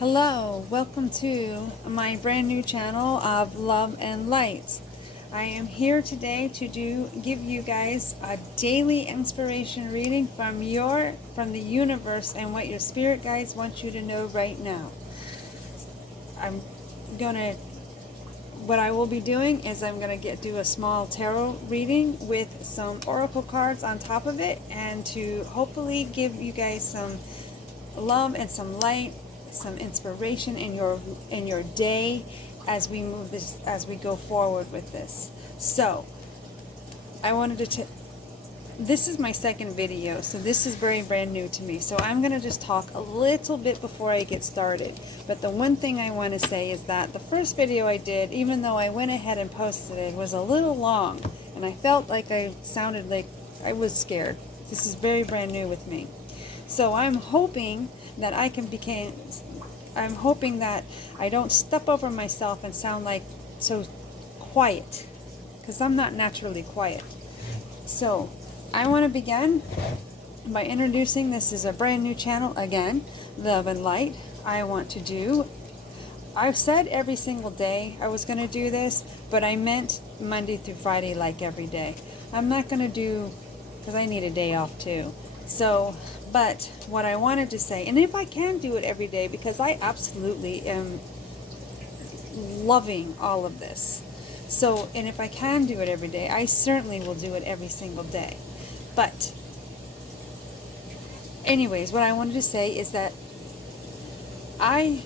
Hello, welcome to my brand new channel of Love and Light. I am here today to give you guys a daily inspiration reading from the universe and what your spirit guides want you to know right now. What I will be doing is I'm gonna do a small tarot reading with some oracle cards on top of it, and to hopefully give you guys some love and some light, some inspiration in your day as we go forward with this. So this is my second video, so this is very brand new to me, so I'm going to just talk a little bit before I get started. But the one thing I want to say is that the first video I did, even though I went ahead and posted it, was a little long, and I felt like I sounded like I was scared. This is very brand new with me. So I'm hoping that I'm hoping that I don't step over myself and sound like so quiet, because I'm not naturally quiet. So I want to begin by introducing, this is a brand new channel again, Love and Light. I've said every single day I was going to do this, but I meant Monday through Friday, like every day. I'm not going to do, because I need a day off too. So, but what I wanted to say, and if I can do it every day, because I absolutely am loving all of this. So, and if I can do it every day, I certainly will do it every single day. But anyways, what I wanted to say is that I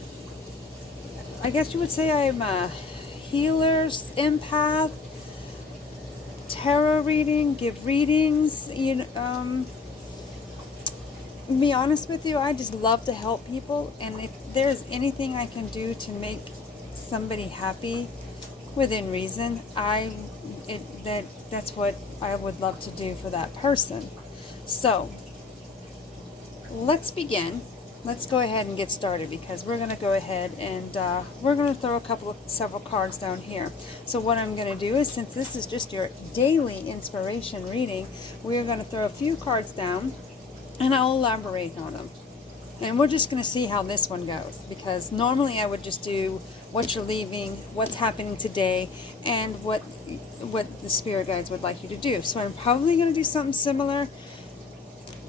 guess you would say I'm a healer, empath, tarot reading, give readings, be honest with you, I just love to help people, and if there's anything I can do to make somebody happy within reason, that's what I would love to do for that person. So let's begin. Let's go ahead and get started, because we're going to go ahead and we're going to throw several cards down here. So what I'm going to do is, since this is just your daily inspiration reading, we're going to throw a few cards down, and I'll elaborate on them. And we're just going to see how this one goes, because normally I would just do what you're leaving, what's happening today, and what the spirit guides would like you to do. So I'm probably going to do something similar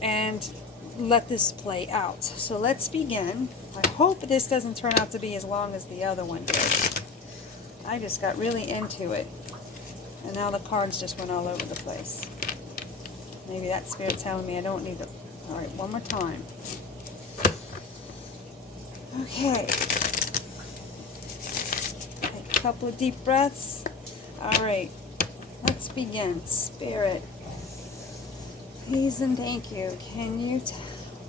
and let this play out. So let's begin. I hope this doesn't turn out to be as long as the other one did. I just got really into it, and now the cards just went all over the place. Maybe that spirit's telling me I don't need to. All right, one more time. Okay. Take a couple of deep breaths. All right, let's begin. Spirit, please and thank you.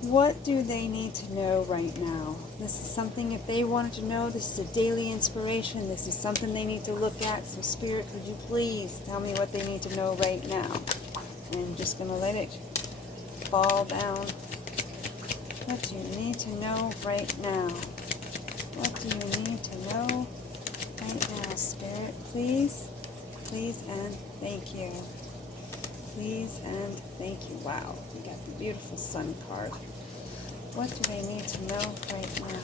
What do they need to know right now? This is something, if they wanted to know, this is a daily inspiration. This is something they need to look at. So Spirit, could you please tell me what they need to know right now? And I'm just going to let it fall down. What do you need to know right now? What do you need to know right now, Spirit? Please, please, and thank you. Please and thank you. Wow, we got the beautiful sun card. What do they need to know right now?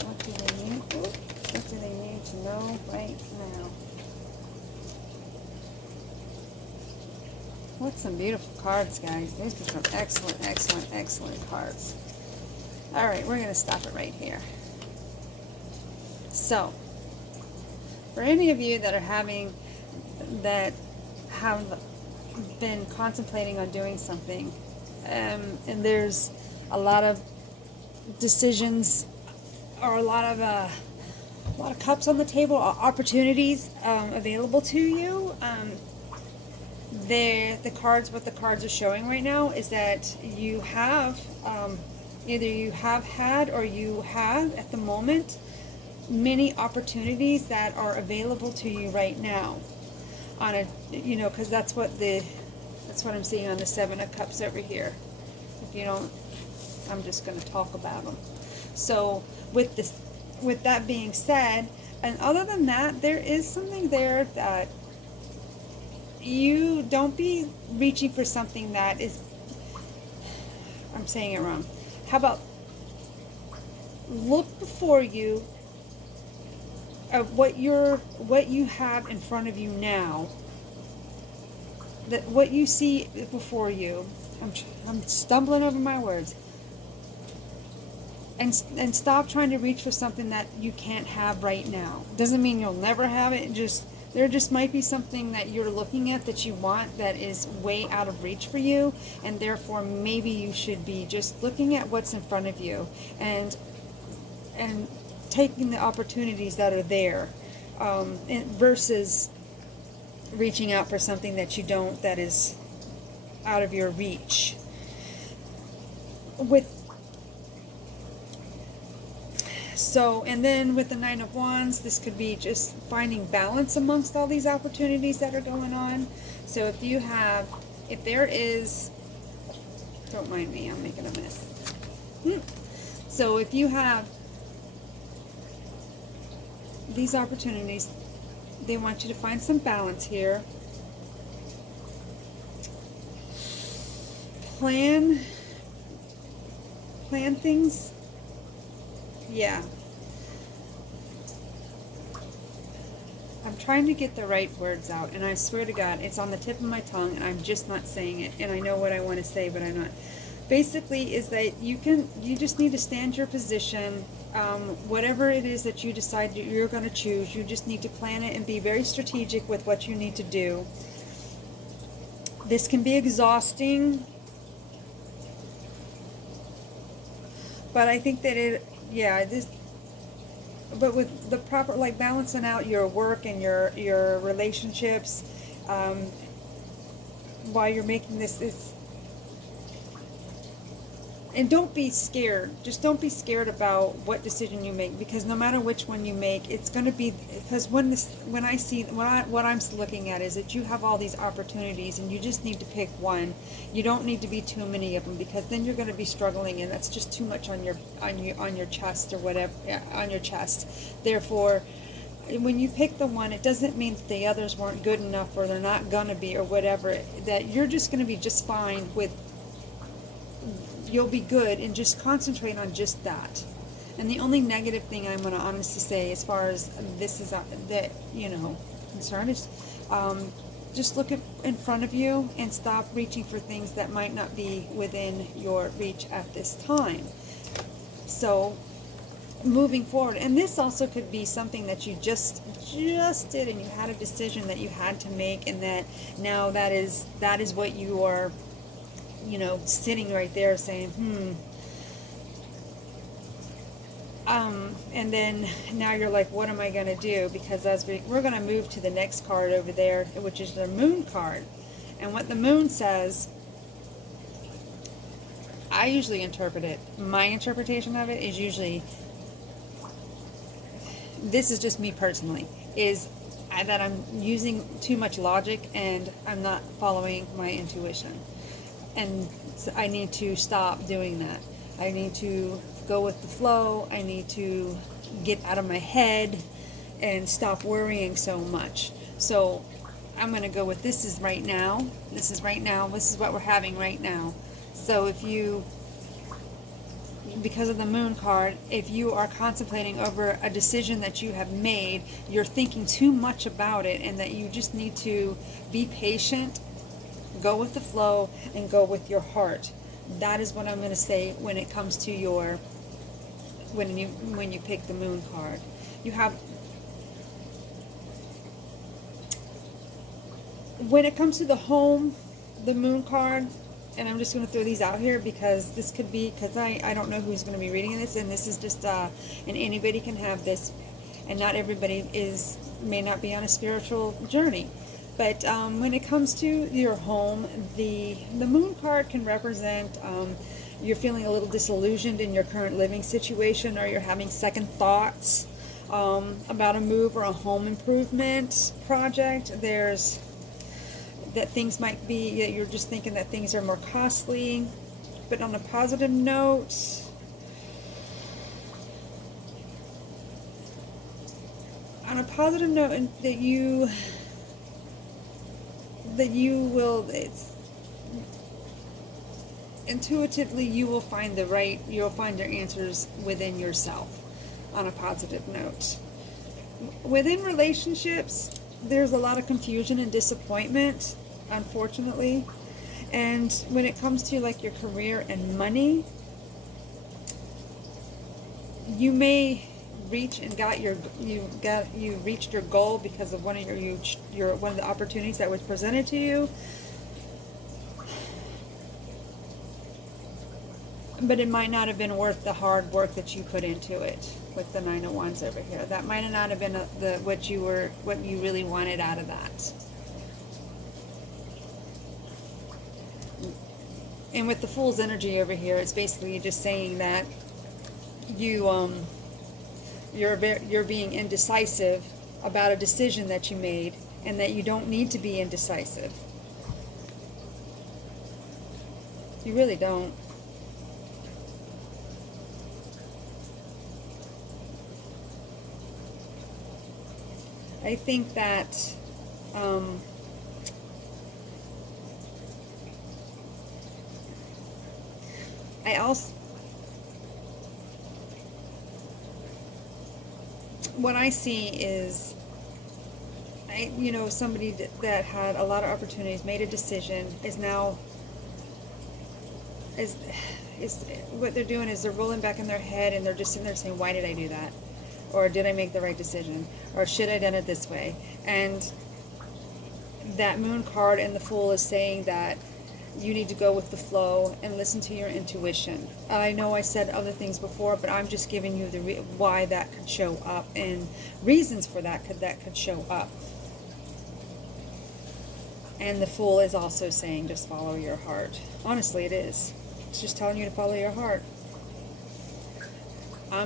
What do they need to know right now? What some beautiful cards, guys. These are some excellent, excellent, excellent cards. All right, we're going to stop it right here. So, for any of you that have been contemplating on doing something, and there's a lot of decisions, or a lot of cups on the table, or opportunities available to you, what the cards are showing right now is that you have, either you have had or you have at the moment, many opportunities that are available to you right now. Because that's what I'm seeing on the Seven of Cups over here. If you don't, I'm just going to talk about them. So with that being said, and other than that, there is something there that you don't be reaching for something that is I'm saying it wrong. How about look before you at what you have in front of you now, that what you see before you. I'm stumbling over my words. And stop trying to reach for something that you can't have right now. Doesn't mean you'll never have it. There just might be something that you're looking at that you want that is way out of reach for you, and therefore maybe you should be just looking at what's in front of you and taking the opportunities that are there, versus reaching out for something that you don't, that is out of your reach. And then with the Nine of Wands, this could be just finding balance amongst all these opportunities that are going on. So if there is, don't mind me, I'm making a mess. So if you have these opportunities, they want you to find some balance here. Plan things. Yeah. I'm trying to get the right words out, and I swear to God, it's on the tip of my tongue, and I'm just not saying it, and I know what I want to say, but I'm not. Basically, is that you just need to stand your position. Whatever it is that you decide you're going to choose, you just need to plan it and be very strategic with what you need to do. This can be exhausting, but I think that but with the proper, like, balancing out your work and your relationships, while you're making this, and don't be scared. Just don't be scared about what decision you make, because no matter which one you make, it's going to be, because what I'm looking at is that you have all these opportunities and you just need to pick one. You don't need to be too many of them, because then you're going to be struggling, and that's just too much on your chest or whatever, on your chest. Therefore, when you pick the one, it doesn't mean that the others weren't good enough or they're not going to be or whatever. That you're just going to be just fine with. You'll be good, and just concentrate on just that. And the only negative thing I'm going to honestly say, as far as this is concerned, is just look in front of you and stop reaching for things that might not be within your reach at this time. So moving forward, and this also could be something that you just did, and you had a decision that you had to make, and that now that is what you are, sitting right there saying, and then now you're like, what am I going to do? Because we're going to move to the next card over there, which is the Moon card. And what the Moon says, I usually interpret it, my interpretation of it is usually, this is just me personally, is that I'm using too much logic and I'm not following my intuition. And so I need to stop doing that. I need to go with the flow. I need to get out of my head and stop worrying so much. So I'm going to go with this is right now. This is right now. This is what we're having right now. So because of the Moon card, if you are contemplating over a decision that you have made, you're thinking too much about it, and that you just need to be patient, go with the flow, and go with your heart. That is what I'm going to say when it comes to when you pick the Moon card. You have, when it comes to the home, the Moon card, and I'm just going to throw these out here because this could be, because I don't know who's going to be reading this, and this is just and anybody can have this, and not everybody may not be on a spiritual journey. But when it comes to your home, the Moon card can represent you're feeling a little disillusioned in your current living situation, or you're having second thoughts about a move or a home improvement project. There's that things might be that you're just thinking that things are more costly. But on a positive note, that you will, intuitively you will find you'll find your answers within yourself on a positive note. Within relationships, there's a lot of confusion and disappointment, unfortunately. And when it comes to like your career and money, you may reach and you reached your goal because of one of one of the opportunities that was presented to you. But it might not have been worth the hard work that you put into it. With the Nine of Wands over here, that might not have been what you really wanted out of that. And with the Fool's energy over here, it's basically just saying that you're being indecisive about a decision that you made, and that you don't need to be indecisive. You really don't. I think that what I see is, somebody that had a lot of opportunities, made a decision, is what they're doing is they're rolling back in their head and they're just sitting there saying, why did I do that? Or did I make the right decision? Or should I have done it this way? And that Moon card and the Fool is saying that you need to go with the flow and listen to your intuition. I know I said other things before, but I'm just giving you why that could show up and reasons for that could show up. And the Fool is also saying just follow your heart. Honestly, it is. It's just telling you to follow your heart.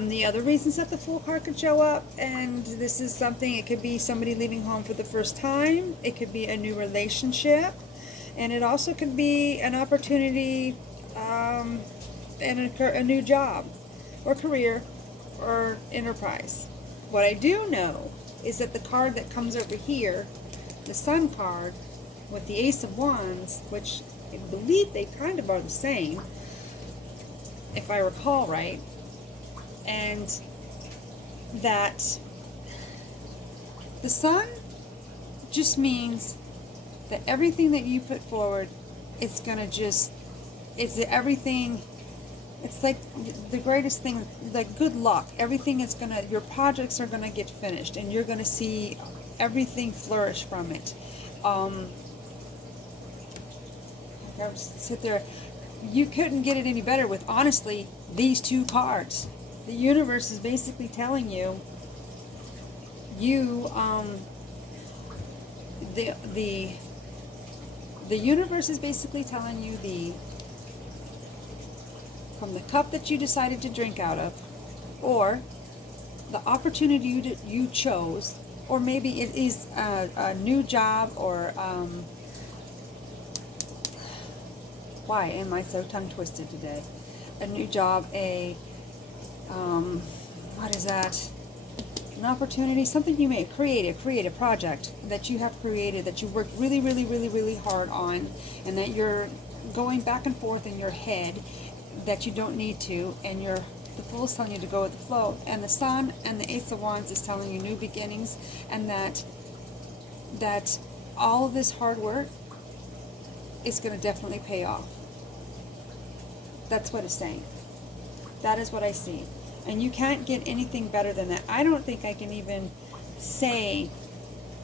The other reasons that the Fool card could show up, and this is something, it could be somebody leaving home for the first time, it could be a new relationship, and it also could be an opportunity and a new job or career or enterprise. What I do know is that the card that comes over here, the Sun card with the Ace of Wands, which I believe they kind of are the same, if I recall right, and that the Sun just means that everything that you put forward, it's everything, it's like the greatest thing, like good luck. Everything is your projects are gonna get finished, and you're gonna see everything flourish from it. I would just sit there. You couldn't get it any better with, honestly, these two cards. The universe is basically telling you, the universe is basically telling you from the cup that you decided to drink out of, or the opportunity you chose, or maybe it is a new job, or why am I so tongue twisted today? A new job, what is that? An opportunity, something you may create a project that you have created, that you worked really, really, really, really hard on, and that you're going back and forth in your head that you don't need to, and the Fool is telling you to go with the flow, and the Sun and the Ace of Wands is telling you new beginnings, and that all of this hard work is going to definitely pay off. That's what it's saying. That is what I see. And you can't get anything better than that. I don't think I can even say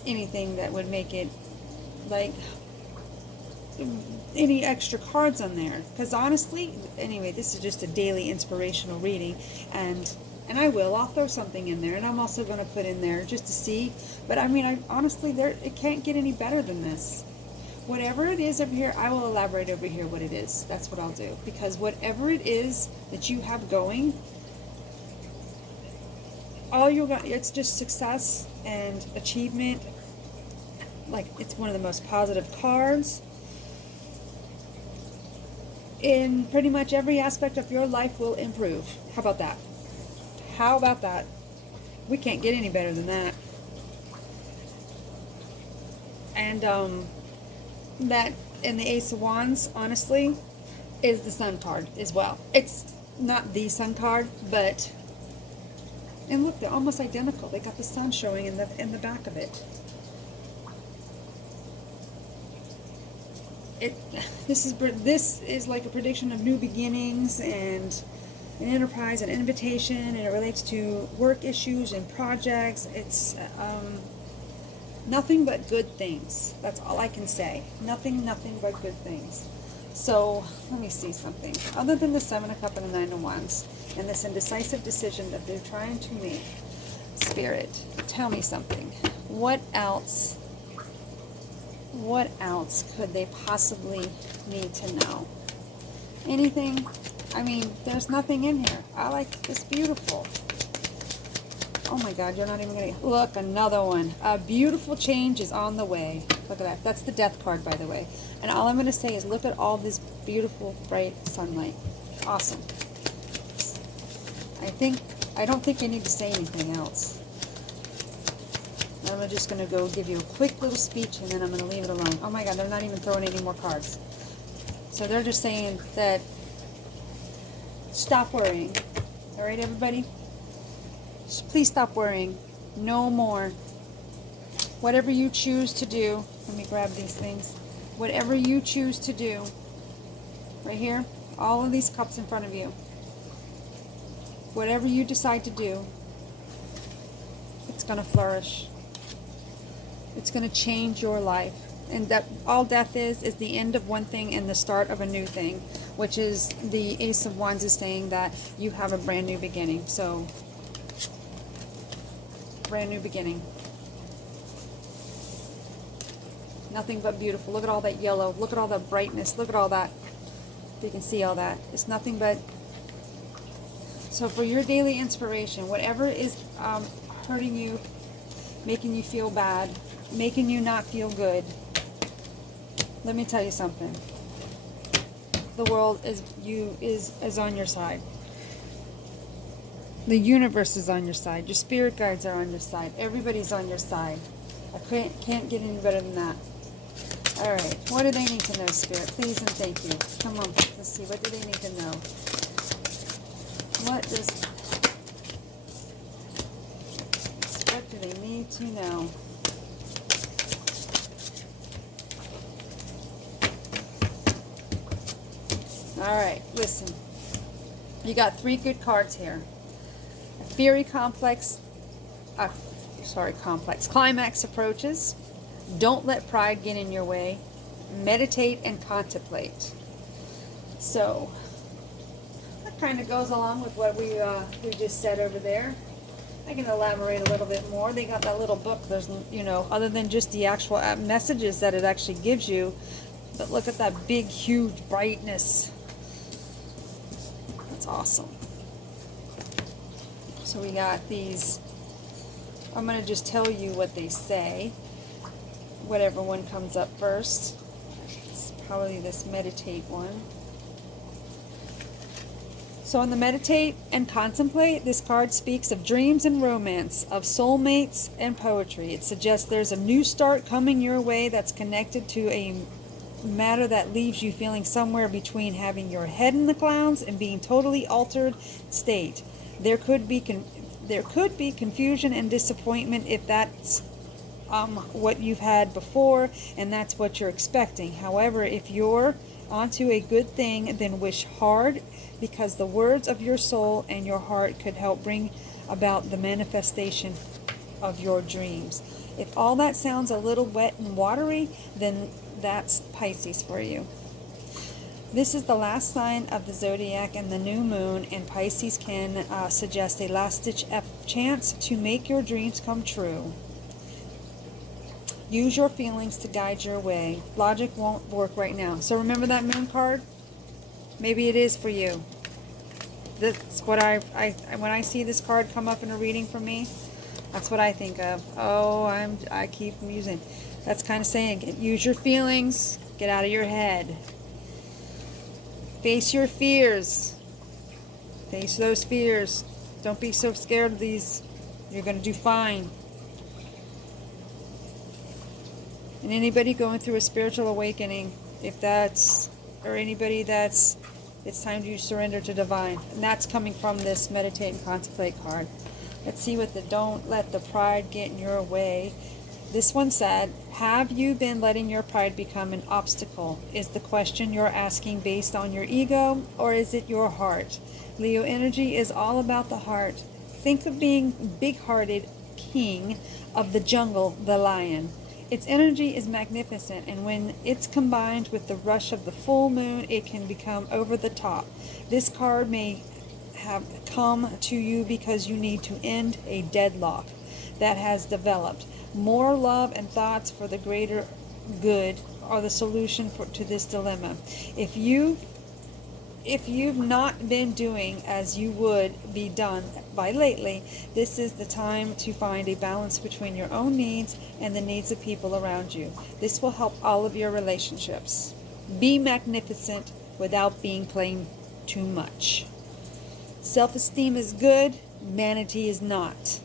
anything that would make it like any extra cards on there. Because honestly, anyway, this is just a daily inspirational reading. And I'll throw something in there. And I'm also going to put in there just to see. But I mean, honestly, it can't get any better than this. Whatever it is over here, I will elaborate over here what it is. That's what I'll do. Because whatever it is that you have going, it's just success and achievement. Like, it's one of the most positive cards. In pretty much every aspect of your life will improve. How about that? How about that? We can't get any better than that. And that in the Ace of Wands, honestly, is the Sun card as well. It's not the Sun card, but, and look, they're almost identical. They got the sun showing in the back of it. This is like a prediction of new beginnings and an enterprise, an invitation, and it relates to work issues and projects. It's nothing but good things. That's all I can say. Nothing but good things. So let me see something. Other than the 7 of Cups and the 9 of Wands and this indecisive decision that they're trying to make, Spirit, tell me something. What else could they possibly need to know? Anything? I mean, there's nothing in here. I like this. Beautiful. Oh my God, you're not even going to... Look, another one. A beautiful change is on the way. Look at that. That's the Death card, by the way. And all I'm going to say is look at all this beautiful, bright sunlight. Awesome. I don't think you need to say anything else. I'm just going to go give you a quick little speech and then I'm going to leave it alone. Oh my God, they're not even throwing any more cards. So they're just saying that stop worrying. All right, everybody? Please stop worrying. No more. Whatever you choose to do, let me grab these things. Whatever you choose to do, right here, all of these cups in front of you, whatever you decide to do, it's going to flourish. It's going to change your life. And that all death is the end of one thing and the start of a new thing, which is the Ace of Wands is saying that you have a brand new beginning. So, brand new beginning. Nothing but beautiful. Look at all that yellow. Look at all that brightness. Look at all that. You can see all that. It's nothing but... So for your daily inspiration, whatever is hurting you, making you feel bad, making you not feel good, let me tell you something. The world is on your side. The universe is on your side. Your spirit guides are on your side. Everybody's on your side. I can't get any better than that. All right. What do they need to know, Spirit? Please and thank you. Come on. Let's see. What do they need to know? What do they need to know? All right. Listen. You got 3 good cards here. A fiery complex. Climax approaches. Don't let pride get in your way. Meditate and contemplate. So that kind of goes along with what we just said over there. I can elaborate a little bit more. They got that little book. There's, other than just the actual messages that it actually gives you, but look at that big, huge brightness. That's awesome. So we got these. I'm going to just tell you what they say. Whatever one comes up first. It's probably this meditate one. So on the meditate and contemplate, this card speaks of dreams and romance, of soulmates and poetry. It suggests there's a new start coming your way that's connected to a matter that leaves you feeling somewhere between having your head in the clouds and being totally altered state. There could be confusion and disappointment if that's what you've had before and that's what you're expecting. However, if you're onto a good thing, then wish hard, because the words of your soul and your heart could help bring about the manifestation of your dreams. If all that sounds a little wet and watery, then that's Pisces for you. This is the last sign of the zodiac and the new moon, and Pisces can suggest a last-ditch chance to make your dreams come true. Use your feelings to guide your way. Logic won't work right now. So remember that moon card? Maybe it is for you. That's what when I see this card come up in a reading from me, that's what I think of. Oh, I keep using. That's kind of saying, use your feelings, get out of your head. Face your fears. Face those fears. Don't be so scared of these. You're going to do fine. And anybody going through a spiritual awakening, if that's, or anybody that's It's time to surrender to divine. And that's coming from this meditate and contemplate card. Let's see what the don't let the pride get in your way. This one said, have you been letting your pride become an obstacle? Is the question you're asking based on your ego, or is it your heart? Leo energy is all about the heart. Think of being big-hearted king of the jungle, the lion. Its energy is magnificent, and when it's combined with the rush of the full moon, it can become over the top. This card may have come to you because you need to end a deadlock that has developed. More love and thoughts for the greater good are the solution to this dilemma. If you've not been doing as you would be done by lately, this is the time to find a balance between your own needs and the needs of people around you. This will help all of your relationships. Be magnificent without being claimed too much. Self-esteem is good, vanity is not.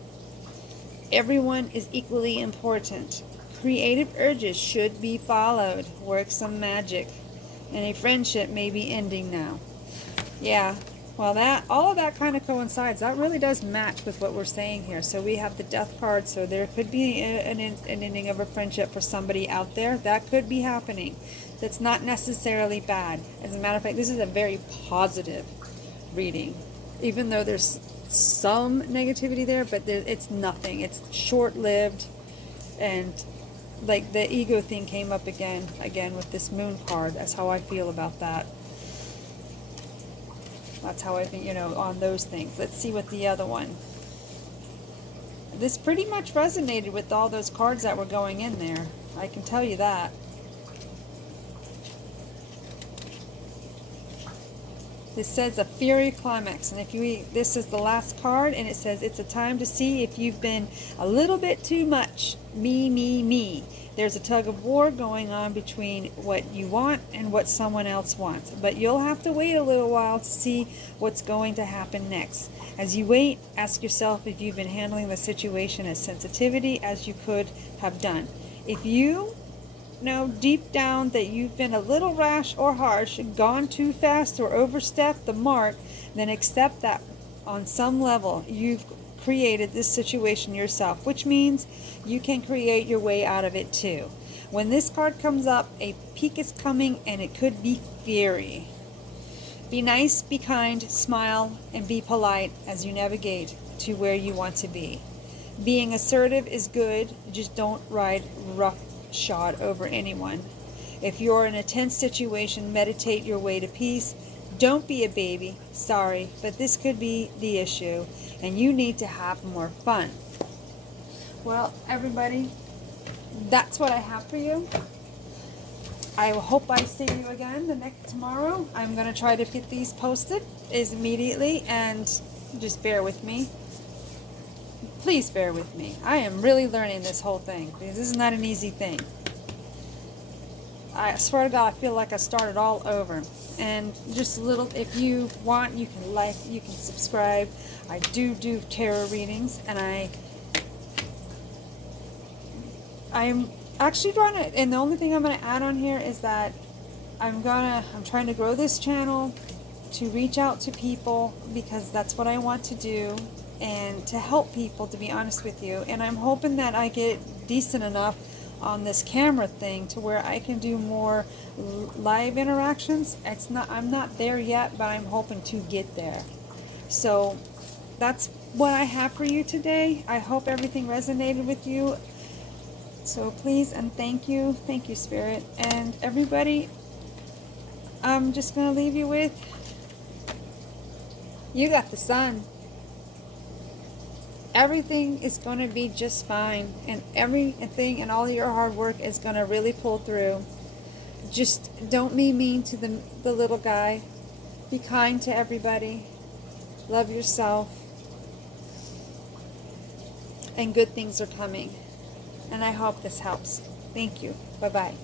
Everyone is equally important. Creative urges should be followed. Work some magic. And a friendship may be ending now. Yeah, well, all of that kind of coincides. That really does match with what we're saying here. So we have the death card, so there could be an ending of a friendship for somebody out there. That could be happening. That's not necessarily bad. As a matter of fact, this is a very positive reading. Even though there's some negativity there, but it's nothing. It's short-lived, and like the ego thing came up again with this moon card. That's how I feel about that. That's how I think, on those things. Let's see what the other one. This pretty much resonated with all those cards that were going in there. I can tell you that. This says a fiery climax, and this is the last card, and it says it's a time to see if you've been a little bit too much. Me. There's a tug of war going on between what you want and what someone else wants, but you'll have to wait a little while to see what's going to happen next. As you wait, ask yourself if you've been handling the situation as sensitivity as you could have done. If you know deep down that you've been a little rash or harsh, gone too fast or overstepped the mark, then accept that on some level you've created this situation yourself, which means you can create your way out of it too. When this card comes up, a peak is coming, and it could be fiery. Be nice, be kind, smile, and be polite as you navigate to where you want to be. Being assertive is good, just don't ride roughshod over anyone. If you're in a tense situation, meditate your way to peace. Don't be a baby. Sorry, but this could be the issue, and you need to have more fun. Well, everybody, that's what I have for you. I hope I see you again tomorrow. I'm going to try to get these posted immediately, and just bear with me. Please bear with me. I am really learning this whole thing, because this is not an easy thing. I swear to God, I feel like I started all over. And just a little, if you want, you can like, you can subscribe. I do tarot readings, and I'm actually trying to, and the only thing I'm going to add on here is that I'm trying to grow this channel to reach out to people, because that's what I want to do, and to help people, to be honest with you. And I'm hoping that I get decent enough on this camera thing to where I can do more live interactions. I'm not there yet, but I'm hoping to get there. So that's what I have for you today. I hope everything resonated with you. So please and thank you, Spirit. And everybody, I'm just going to leave you with, you got the sun. Everything is going to be just fine, and everything and all your hard work is going to really pull through. Just don't be mean to the little guy. Be kind to everybody. Love yourself. And good things are coming. And I hope this helps. Thank you. Bye-bye.